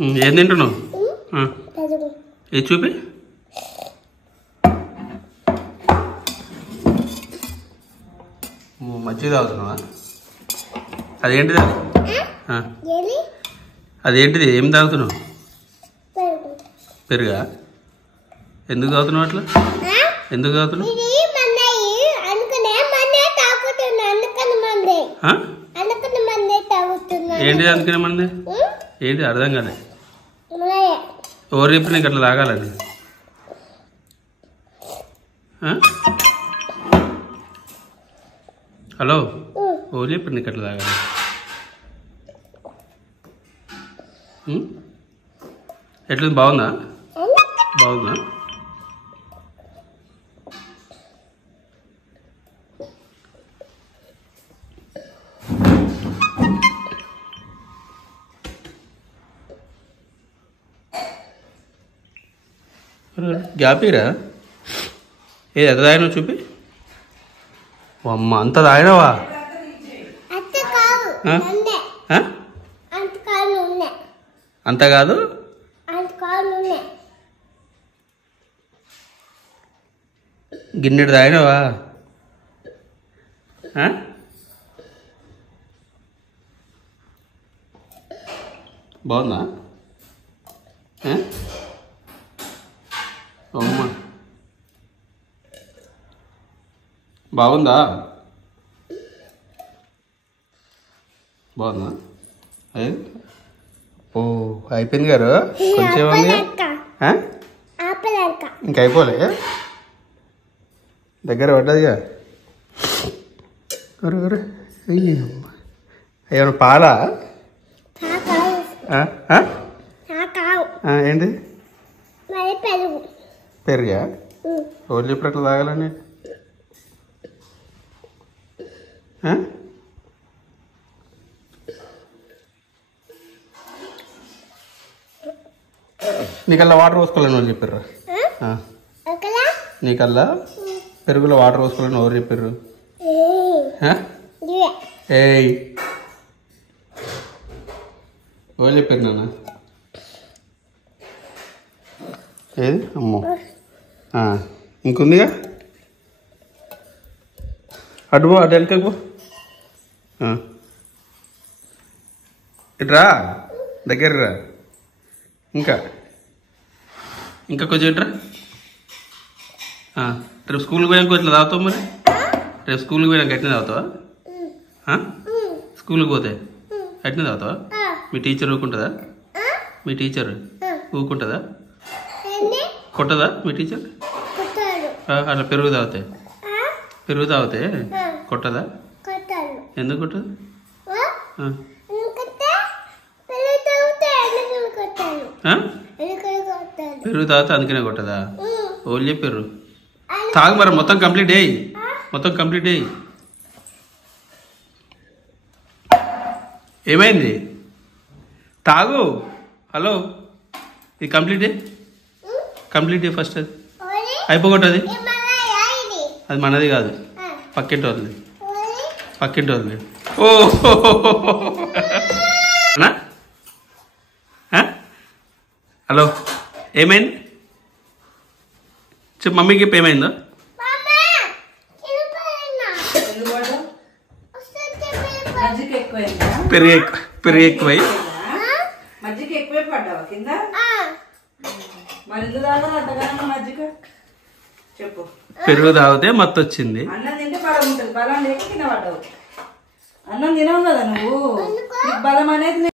ఏం తింటున్నావు? ఇది చూపి. మజ్జిగ తాగుతున్నావా? అదేంటిది? అదేంటిది? ఏం తాగుతున్నావు? పెరుగా? ఎందుకు తాగుతున్నావు అట్లా? ఎందుకు తాగుతున్నావు? ఏంటి అందుకనే మంది? ఏంటి అర్థం కాలే. ఎవరు చెప్పి నీకు అట్లా తాగాలని? హలో, ఎవరు చెప్పి నీకు అట్లా తాగాలి? ఎట్లా బాగుందా? బాగుందా? గ్యాపీరా? ఏది ఎంత తాగినావు చూపి. అమ్మ అంత తాగినావా? అంత కాదు, గిన్నెడు తాగినావా? బాగుందా? అమ్మ బాగుందా? బాగుందా? ఓ అయిపోయింది గారు. కొంచెం ఇంకా అయిపోలే, దగ్గర పడ్డదిగా. ఏమన్నా పాలా? ఏంటి? పెరుగా? ఎవరు చెప్పినట్లు అట్లా తాగాలని? నీకల్లా వాటర్ పోసుకోవాలని వాళ్ళు చెప్పారు. నీకల్లా పెరుగులో వాటర్ పోసుకోవాలని ఎవరు చెప్పారు? ఏయ్ ఎవరు చెప్పారు నాన్న? ఏది? అమ్మో ఇంకుందిగా. అటు పో, అటు వెనకకు పో. ఇట్రా, దగ్గర రా. ఇంకా ఇంకా కొంచెం ఇట్రా. రేపు స్కూల్కి పోయాక ఇట్లా తాగుతావు మరి? రేపు స్కూల్కి పోయాక ఎట్నే తాగుతావా? స్కూల్కి పోతే ఎట్నే తాగుతావా? మీ టీచర్ ఊకుంటుందా? మీ టీచర్ ఊకుంటుందా? కొట్టదా మీ టీచర్? అట్లా పెరుగు తాగితే కొట్టదా? ఎందుకు కొట్టదు? పెరుగు తాగితే అందుకనే కొట్టదా? ఓళ్ళు చెప్పారు. తాగు మరి, మొత్తం కంప్లీట్ అయ్యి, మొత్తం కంప్లీట్ అయ్యి. ఏమైంది? తాగు. హలో, ఇది కంప్లీట్ అయ్యి, కంప్లీట్ అయ్యి ఫస్ట్. అది అయిపోగొట్టది. అది మనది కాదు, పక్కింటి వాళ్ళది. పక్కింటి వాళ్ళది. ఓ హలో, ఏమైంది చెప్పు. మమ్మీకి ఇప్పుడు ఏమైందో? పెరుగు ఎక్కువై మజ్జిగ ఎక్కువై పడ్డావా కింద? మరి ఎందుకు తాగదు అంతగానో మజ్జిగ? చెప్పు. పెరుగు తాగితే మత్తు వచ్చింది. అన్నం తింటే బలం ఉంటుంది, బలం లేక కింద పడ్డావు. అన్నం తినవు కదా నువ్వు, బలం అనేది